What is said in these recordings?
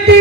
வெட்டி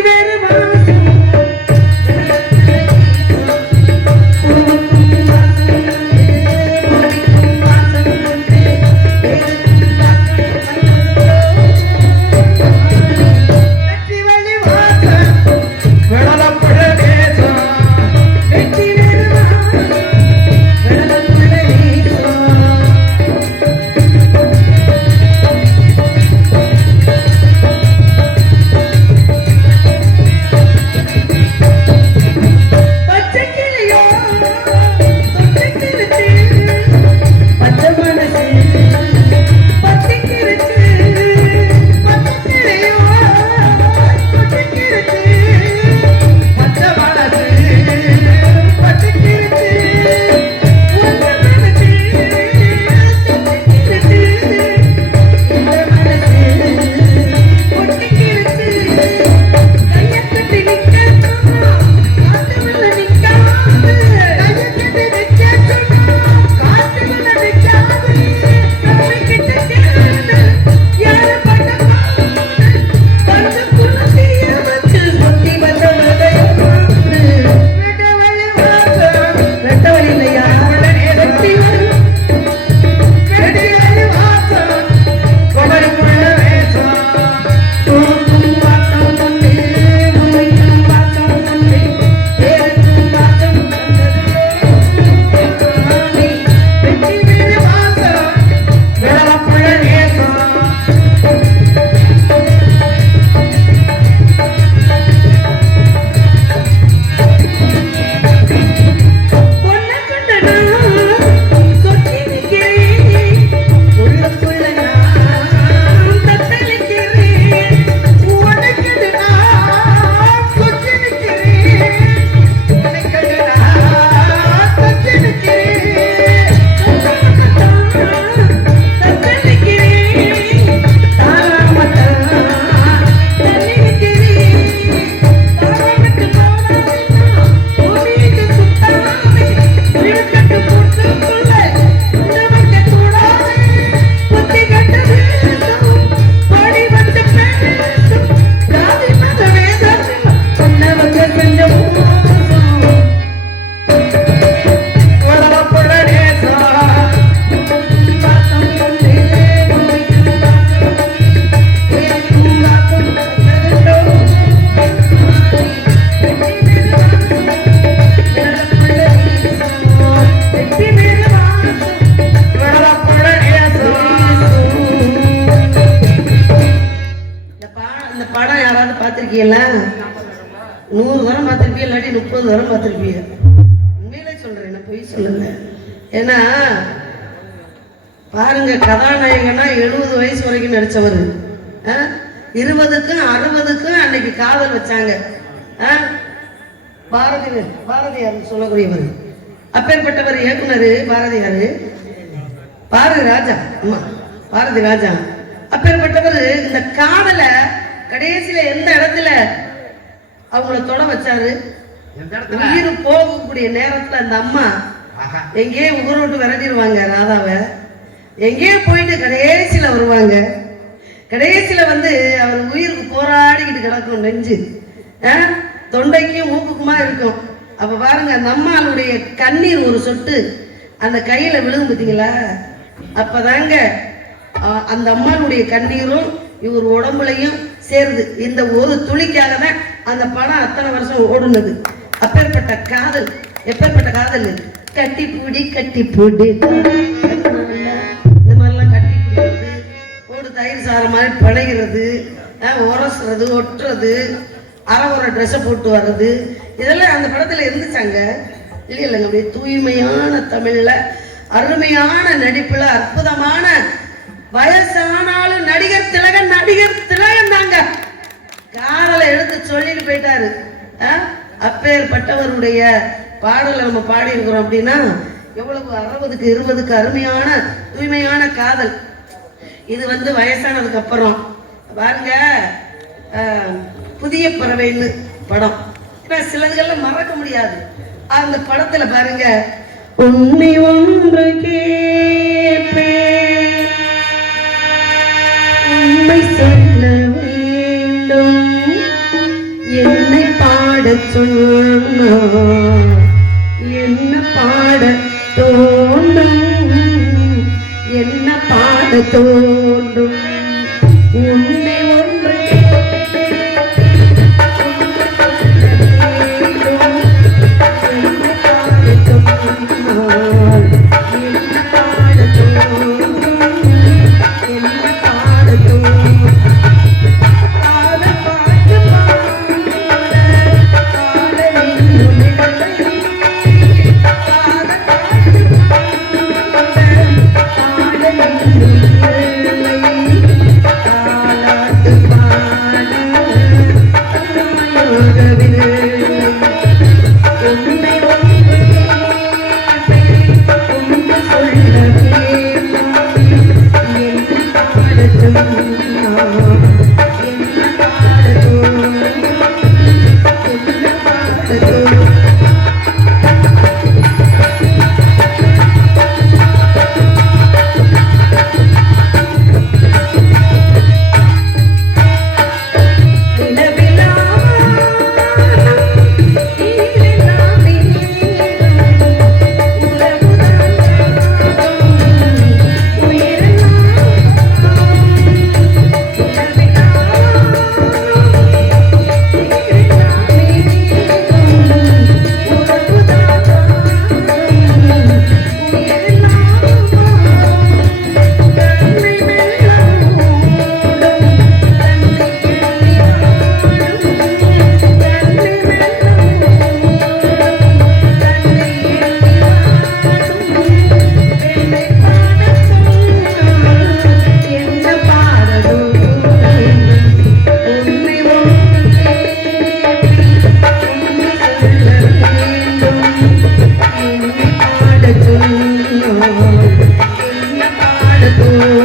பார்த்துருப்பீங்க. உண்மையிலே சொல்கிறேன் நான் பொய் சொல்லுங்க ஏன்னா பாருங்க கதாநாயகனா எழுபது வயசு வரைக்கும் நடித்தவர் இருபதுக்கும் அறுபதுக்கும் அன்னைக்கு காதல் வச்சாங்க. பாரதி பாரதியார் சொல்லக்கூடியவர். அப்பேற்பட்டவர் இயக்குனர் பாரதியார். பாரதி ராஜா அம்மா பாரதி ராஜா. அப்பேற்பட்டவர் இந்த காதலை கடைசியில எந்த இடத்துல அவங்கள தொட வச்சாரு? உயிர் போகக்கூடிய நேரத்துல அந்த அம்மா எங்கேயோ விட்டு விரட்டிடுவாங்க ராதாவை. எங்கேயோ போயிட்டு கடைசியில வருவாங்க. கடைசியில வந்து அவர் உயிருக்கு போராடிக்கிட்டு கிடக்கும் நெஞ்சு? தொண்டைக்கும் மூக்குக்குமா இருக்கும். அப்ப பாருங்க அந்த அம்மாளுடைய கண்ணீர் ஒரு சொட்டு. அந்த கையில விழுகும் பார்த்தீங்களா அப்பதாங்க அந்த அம்மாளுடைய கண்ணீரும் இவர் உடம்புலையும் சேருது. இந்த ஒரு துளிக்காக தான் அந்த படம் அத்தனை வருஷம் ஓடுனது. அப்பேற்பட்ட காதல் எப்பேற்பட்ட காதல்? கட்டி பூடி கட்டி பூடி. இந்த மாதிரிலாம் கட்டி பிடிக்கிறது போட்டு தயிர் சார மாதிரி படைகிறது உரசுறது ஒட்டுறது அரை ஒரு ட்ரெஸ்ஸை போட்டு வர்றது. இதெல்லாம் அந்த படத்தில் இருந்துச்சாங்க? இல்லை இல்லைங்க அப்படியே தூய்மையான தமிழில் அருமையான நடிப்பில் அற்புதமான வயசானாலும் நடிகர் திலகன் நடிகர் திலகன் தாங்க. காதலை எடுத்து சொல்லிட்டு போயிட்டாரு. ஆ? அப்பேற்பட்டவருடைய பாடலை நம்ம பாடியிருக்கிறோம் அப்படின்னா எவ்வளவு அறுபதுக்கு இருபதுக்கு அருமையான தூய்மையான காதல். இது வந்து வயசானதுக்கு அப்புறம். பாருங்க புதிய பறவைன்னு படம். ஏன்னா சிலதுகள்லாம் மறக்க முடியாது. அந்த படத்துல பாருங்க உன்னை ஒன்று கே சொன்னார். என்ன பாட தோன்றும்? என்ன பாட தோன்றும்? உன்னை பாடத்தோடும் என்ன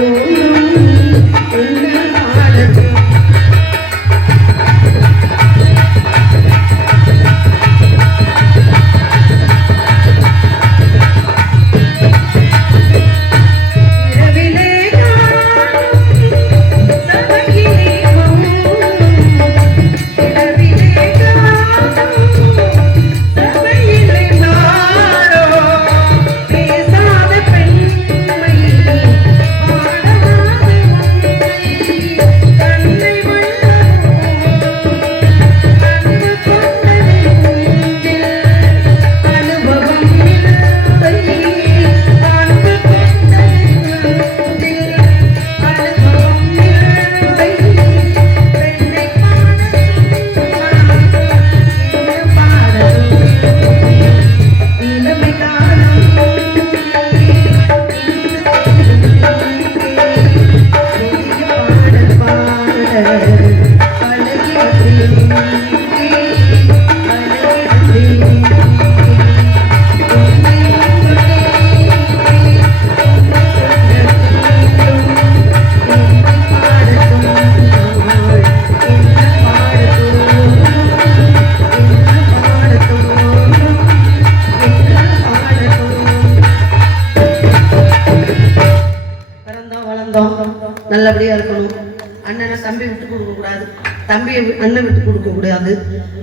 தம்பியை அண்ணன் விட்டு கொடுக்க கூடாது.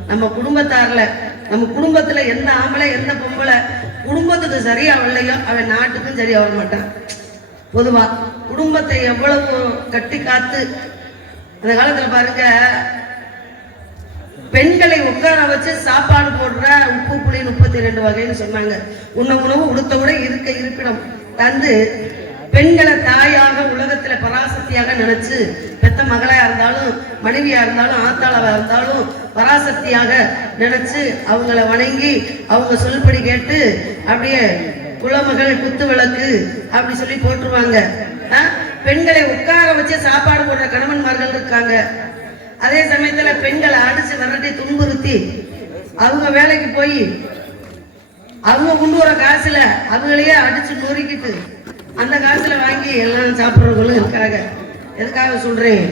நம்ம குடும்பத்தாரில் நம்ம குடும்பத்துல எந்த ஆம்பளை எந்த பொம்பளை குடும்பத்துக்கு சரியாகலையோ அவன் நாட்டுக்கும் சரியாக வர மாட்டான். பொதுவா குடும்பத்தை எவ்வளவு கட்டி காத்து அந்த காலத்துல பாருங்க பெண்களை உட்கார வச்சு சாப்பாடு போடுற உப்பு புளி முப்பத்தி ரெண்டு வகைன்னு சொன்னாங்க. உண்ண உணவு உடுத்த உடை இருக்க இருப்பிடம் தந்து பெண்களை தாயாக உலகத்துல பராசக்தியாக நினைச்சு பெத்த மகளாக இருந்தாலும் மனைவியாக இருந்தாலும் ஆத்தாளவாக இருந்தாலும் பராசக்தியாக நினைச்சு அவங்கள வணங்கி அவங்க சொல்படி கேட்டு அப்படியே குலமகள் குத்து விளக்கு அப்படி சொல்லி போட்டுருவாங்க. ஆ? பெண்களை உட்கார வச்சு சாப்பாடு போடுற கணவன்மார்கள் இருக்காங்க. அதே சமயத்துல பெண்களை அடிச்சு விரட்டி துன்புறுத்தி அவங்க வேலைக்கு போய் அவங்க கொண்டு வர காசுல அவங்களையே அடிச்சு நொறுக்கிட்டு அந்த காசுல வாங்கி எல்லாம் சாப்பிட்றவங்களும் இருக்காங்க. எதுக்காக சொல்றேன்?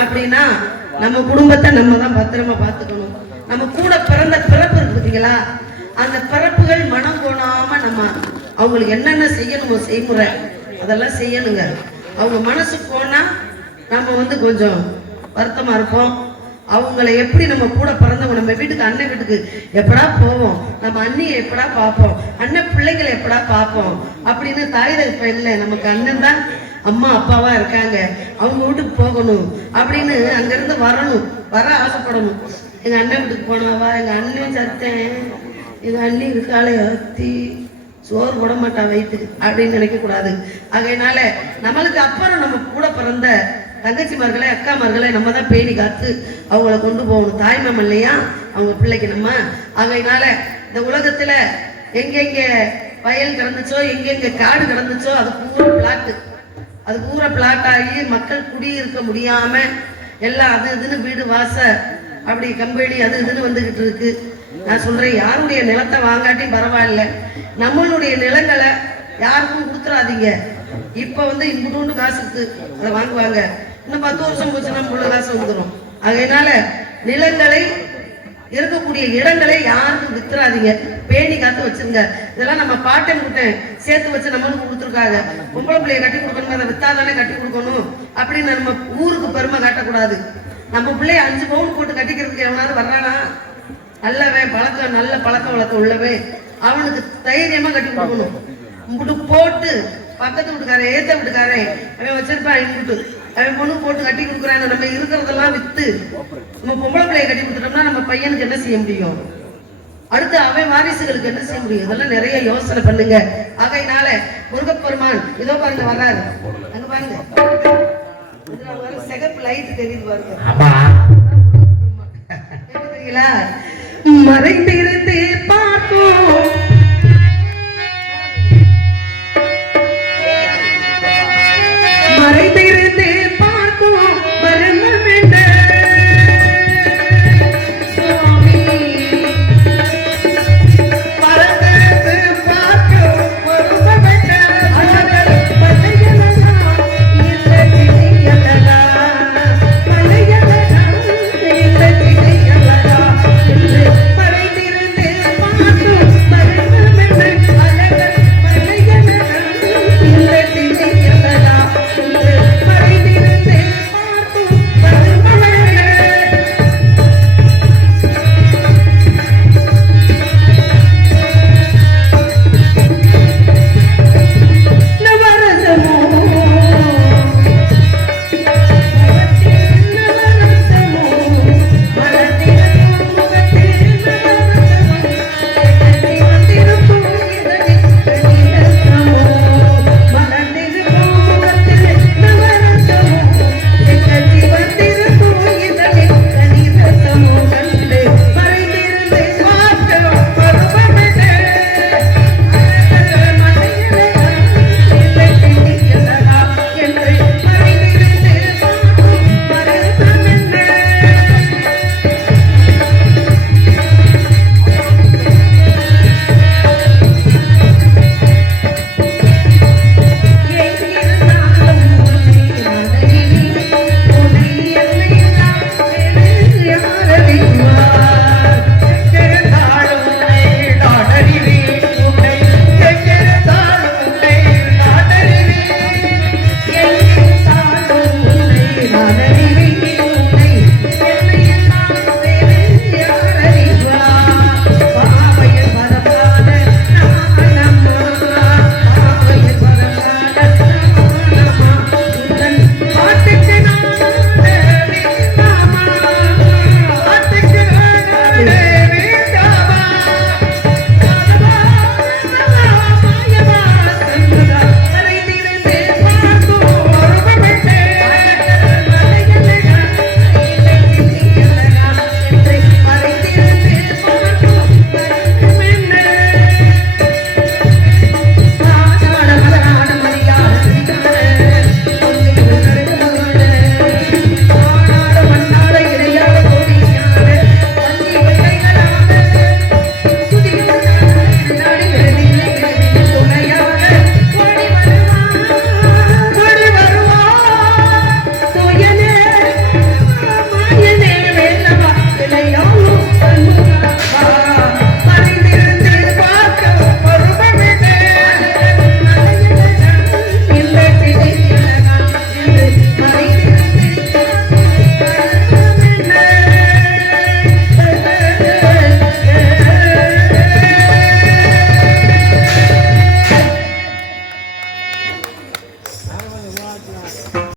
அப்படின்னா நம்ம குடும்பத்தை நம்ம தான் பத்திரமா பார்த்துக்கணும். நம்ம கூட பிறந்த பிறப்பு இருக்கு பார்த்தீங்களா அந்த பிறப்புகள் மனம் போனாம நம்ம அவங்களுக்கு என்னென்ன செய்யணுமோ செய்முறை அதெல்லாம் செய்யணுங்க. அவங்க மனசு போனா நம்ம வந்து கொஞ்சம் வருத்தமா இருப்போம். அவங்கள எப்படி நம்ம கூட பிறந்தவங்க நம்ம வீட்டுக்கு அண்ணன் வீட்டுக்கு எப்படா போவோம்? நம்ம அண்ணியை எப்படா பார்ப்போம்? அண்ணன் பிள்ளைகளை எப்படா பார்ப்போம்? அப்படின்னு தாய் தகப்ப நமக்கு அண்ணன் தான் அம்மா அப்பாவா இருக்காங்க. அவங்க வீட்டுக்கு போகணும் அப்படின்னு அங்கிருந்து வரணும். வர ஆசைப்படணும். எங்க அண்ணன் வீட்டுக்கு போனாவா எங்க அண்ணன் சத்தேன் எங்க அண்ணி இருக்காளே அத்தி. சோறு போட மாட்டா வயிற்றுக்கு அப்படின்னு நினைக்க கூடாது. ஆகையினால நம்மளுக்கு அப்புறம் நம்ம கூட பிறந்த தங்கச்சிமார்களே அக்காமார்களே நம்ம தான் பேணி காத்து அவங்கள கொண்டு போகணும். தாய்மாமன் இல்லையா? அவங்க பிள்ளைக்கு நம்ம. ஆகையினால இந்த உலகத்துல எங்கெங்க வயல் கிடந்துச்சோ எங்கெங்க காடு கிடந்துச்சோ அது பூரா பிளாட்டு அது பூரா பிளாட் ஆகி மக்கள் குடியிருக்க முடியாம எல்லாம் அது இதுன்னு வீடு வாச அப்படி கம்பெனி அது இதுன்னு வந்துகிட்டு இருக்கு. நான் சொல்றேன் யாருடைய நிலத்தை வாங்காட்டியும் பரவாயில்ல. நம்மளுடைய நிலங்களை யாருக்கும் கொடுத்துறாதீங்க. இப்ப வந்து இம்புட்டு காசு இருக்கு அதை வாங்குவாங்க. இன்னும் பத்து வருஷம் போச்சுன்னா முழு காசு வந்துடும் அதனால நிலங்களை இருக்கக்கூடிய இடங்களை யாருக்கும் வித்துறாதீங்க. பேணி காத்து வச்சிருங்க. இதெல்லாம் நம்ம பாட்டன் குட்டன் சேர்த்து வச்சு நம்மளுக்கு கொடுத்துருக்காங்க. பொம்பளை பிள்ளைய கட்டி கொடுக்கணும்? அதை வித்தாதானே கட்டி கொடுக்கணும். அப்படின்னு நம்ம ஊருக்கு பெருமை காட்டக்கூடாது. நம்ம பிள்ளைய அஞ்சு பவுன் போட்டு கட்டிக்கிறதுக்கு எவனாவது வர்றானா? நல்லவன் பழக்கம் நல்ல பழக்க வழக்கம் உள்ளவன் அவனுக்கு தைரியமா கட்டி கொடுக்கணும். இம்புட்டு போட்டு பக்கத்து வீட்டுக்காரன் ஏத்த வீட்டுக்காரன் அவன் வச்சிருப்பான் இம்புட்டு அவன் பொண்ணு போட்டு கட்டி கொடுக்குறாங்க நம்ம இருக்கிறதெல்லாம் வித்து. நம்ம பொம்பளை பிள்ளைய கட்டி கொடுத்துட்டோம்னா நம்ம பையனுக்கு என்ன செய்ய முடியும்? அடுத்து அவன் வாரிசுகளுக்கு என்ன செய்ய முடியும்? இதெல்லாம் நிறைய யோசனை பண்ணுங்க. ஆகையினால முருகப்பெருமான் இதோ பாருங்க வர்றாரு. அங்க பாருங்க. சிகப்பு லைட் தெரியுது பாருங்க. தெரியுங்களா மறைந்திருந்து பார்ப்போம். மறைந்த